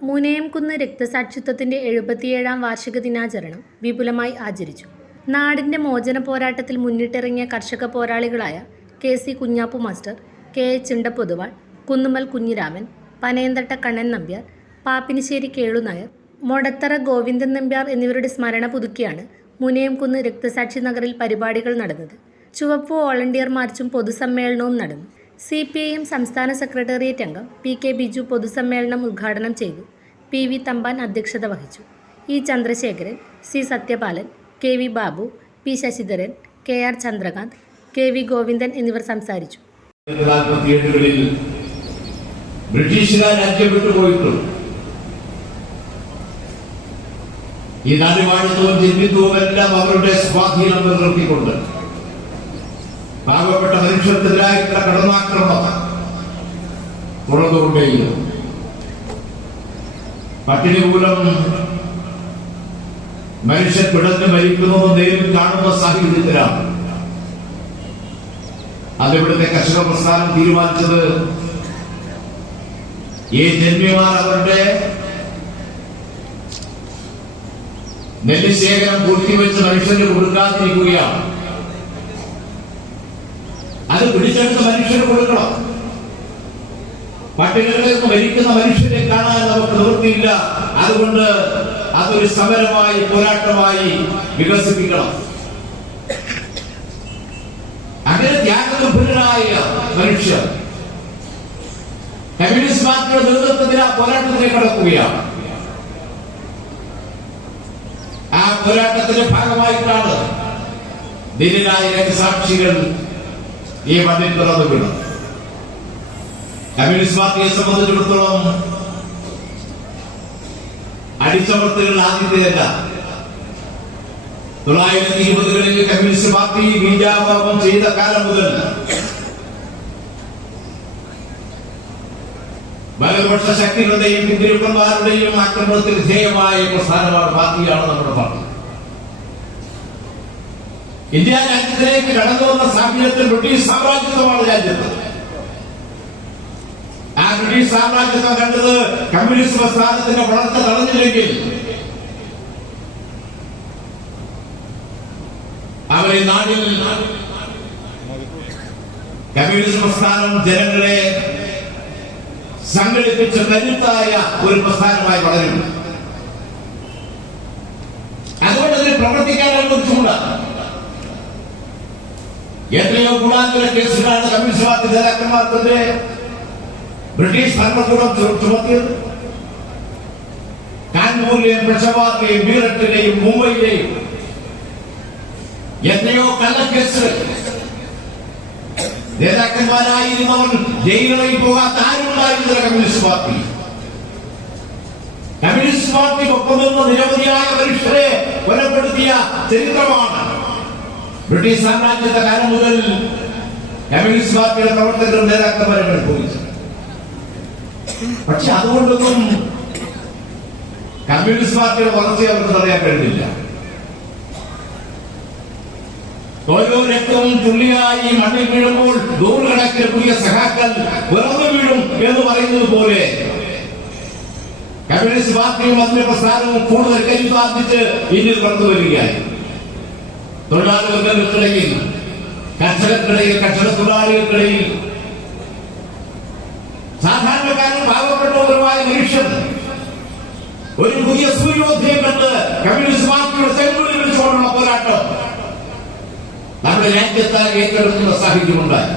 മുനയംകുന്ന് രക്തസാക്ഷിത്വത്തിന്റെ എഴുപത്തിയേഴാം വാർഷിക ദിനാചരണം വിപുലമായി ആചരിച്ചു. നാടിന്റെ മോചന പോരാട്ടത്തിൽ മുന്നിട്ടിറങ്ങിയ കർഷക പോരാളികളായ K C Kunhappu master K A Chindapothuval Kunnumal Kunhiraman Panayanthatta Kannan Nambiar Pappinisseri Kelunair Modathara Govindan Nambiar എന്നിവരുടെ സ്മരണ പുതുക്കിയാണ് മുനയംകുന്ന് രക്തസാക്ഷി നഗറിൽ പരിപാടികൾ നടന്നത്. ചുവപ്പ് വോളണ്ടിയർ മാർച്ചും പൊതുസമ്മേളനവും നടന്നു. സി പി ഐ എം സംസ്ഥാന സെക്രട്ടേറിയറ്റ് അംഗം പി കെ ബിജു പൊതുസമ്മേളനം ഉദ്ഘാടനം ചെയ്തു. പി വി തമ്പാൻ അധ്യക്ഷത വഹിച്ചു. E Chandrasekharan C Sathyapalan K V Babu P Sasidharan K R Chandrakanth K V Govindan എന്നിവർ സംസാരിച്ചു. ബ്രിട്ടീഷുകാർ രാജ്യം വിട്ടുപോയിട്ടുണ്ട് ഈ നാടുവാഴുത്തവും ചിന്തിത്വവും എല്ലാം അവരുടെ സ്വാധീനം നിലനിർത്തിക്കൊണ്ട് പാവപ്പെട്ട മനുഷ്യർക്കെതിരായിട്ടുള്ള കടന്നാക്രമണം തുറന്നുകൊണ്ടേയില്ല പട്ടിണി മൂലം മനുഷ്യൻ പിടഞ്ഞു മരിക്കുന്നു നേരിൽ കാണുന്ന സാഹചര്യത്തിലാണ്. അതിവിടുത്തെ കർഷക പ്രസ്ഥാനം തീരുമാനിച്ചത് ഈ ജന്മിമാർ അവരുടെ നെല്ല് ശേഖരം പൂഴ്ത്തിവെച്ച് മനുഷ്യന് കൊടുക്കാതിരിക്കുകയാണ്. അത് പിടിച്ചെടുത്ത് മനുഷ്യന് കൊടുക്കണം. പട്ടികളിൽ നിന്ന് മരിക്കുന്ന മനുഷ്യരെ കാണാൻ നമുക്ക് നിവൃത്തിയില്ല. അതുകൊണ്ട് അതൊരു സമരമായി പോരാട്ടമായി വികസിപ്പിക്കണം. അങ്ങനെ ത്യാഗനിർഭരനായ മനുഷ്യർ കമ്മ്യൂണിസ്റ്റ് പാർട്ടിയുടെ നേതൃത്വത്തിൽ ആ പോരാട്ടത്തിലേക്ക് കടക്കുകയാണ് ആ പോരാട്ടത്തിന്റെ ഭാഗമായിട്ടാണ് ധീരരായ രക്തസാക്ഷികൾ ഈ മണ്ണിൽ പിറന്നു വീണത്. കമ്മ്യൂണിസ്റ്റ് പാർട്ടിയെ സംബന്ധിച്ചിടത്തോളം അടിച്ചമർത്തലുകൾ ആദ്യത്തേതല്ല. തൊള്ളായിരത്തി ഇരുപതുകളിൽ കമ്മ്യൂണിസ്റ്റ് പാർട്ടി ബീജാപാപം ചെയ്ത കാലം മുതൽ വലതുപക്ഷ ശക്തികളുടെയും പിന്തിരിപ്പന്മാരുടെയും ആക്രമണത്തിന് വിധേയമായ പ്രസ്ഥാനമാണ് പാർട്ടിയാണ് നമ്മുടെ പാർട്ടി. ഇന്ത്യ രാജ്യത്തിലേക്ക് കടന്നു വന്ന സാഹചര്യത്തിൽ ബ്രിട്ടീഷ് സാമ്രാജ്യത്വമാണ് രാജ്യത്ത്. ആ ബ്രിട്ടീഷ് സാമ്രാജ്യത്വം കണ്ടത് കമ്മ്യൂണിസ്റ്റ് പ്രസ്ഥാനത്തിന്റെ വളർച്ച തടഞ്ഞില്ലെങ്കിൽ അവരെ നാടിൽ കമ്മ്യൂണിസ്റ്റ് പ്രസ്ഥാനം ജനങ്ങളെ സംഘടിപ്പിച്ച് കരുത്തായ ഒരു പ്രസ്ഥാനമായി വളരും. അതുകൊണ്ട് അതിന് പ്രവർത്തിക്കാൻ എത്രയോ ഗുണാന്തര കേസുകളാണ് കമ്മ്യൂണിസ്റ്റ് പാർട്ടി നേതാക്കന്മാർക്കെതിരെ ബ്രിട്ടീഷ് ഭരണകൂടം ചുമത്തിയത്. കാൺപൂരിലെയും പെഷവാറിലെയും മീററ്റിലെയും മുംബൈയിലെയും എത്രയോ കള്ളക്കേസുകൾ. നേതാക്കന്മാരായിരുന്നവർ ജയിലുകളിൽ പോകാത്ത ആരുണ്ടായിരുന്നില്ല കമ്മ്യൂണിസ്റ്റ് പാർട്ടി. കമ്മ്യൂണിസ്റ്റ് പാർട്ടി ഒപ്പം നിരവധിയായ മനുഷ്യരെ കൊലപ്പെടുത്തിയ ചരിത്രമാണ്. ബ്രിട്ടീഷ് സാമ്രാജ്യത്തെ കാലം മുതൽ കമ്മ്യൂണിസ്റ്റ് പാർട്ടിയുടെ പ്രവർത്തകരും നേതാക്കന്മാരും പോയിച്ചു പക്ഷെ അതുകൊണ്ടൊന്നും കമ്മ്യൂണിസ്റ്റ് പാർട്ടിയുടെ വളർച്ചയെ അവർക്ക് തടയാൻ കഴിഞ്ഞില്ല. ഓരോ രക്തവും തുള്ളിയായി മണ്ണിൽ വീഴുമ്പോൾ നൂറുകണക്കിന് പുതിയ സഹാക്കൾ വിറന്നു വീഴും എന്ന് പറയുന്നത് പോലെ കമ്മ്യൂണിസ്റ്റ് പാർട്ടിയും അതിന്റെ പ്രസ്ഥാനവും കൂടുതൽ കരുത്താർജിച്ച് ഇന്ത്യയിൽ വളർന്നു വരികയായി തൊഴിലാളി വർഗങ്ങൾക്കിടയിൽ കർഷകർക്കിടയിൽ കർഷക തൊഴിലാളികൾക്കിടയിൽ സാധാരണക്കാരൻ പാവപ്പെട്ടവരുമായ മനുഷ്യൻ ഒരു പുതിയ സൂര്യോദയം കണ്ട് കമ്മ്യൂണിസ്റ്റ് പാർട്ടിയുടെ ചെങ്കുളി വിളിച്ചുകൊണ്ടുള്ള പോരാട്ടം നമ്മുടെ രാജ്യത്താൽ ഏറ്റെടുക്കുന്ന സാഹചര്യമുണ്ടായി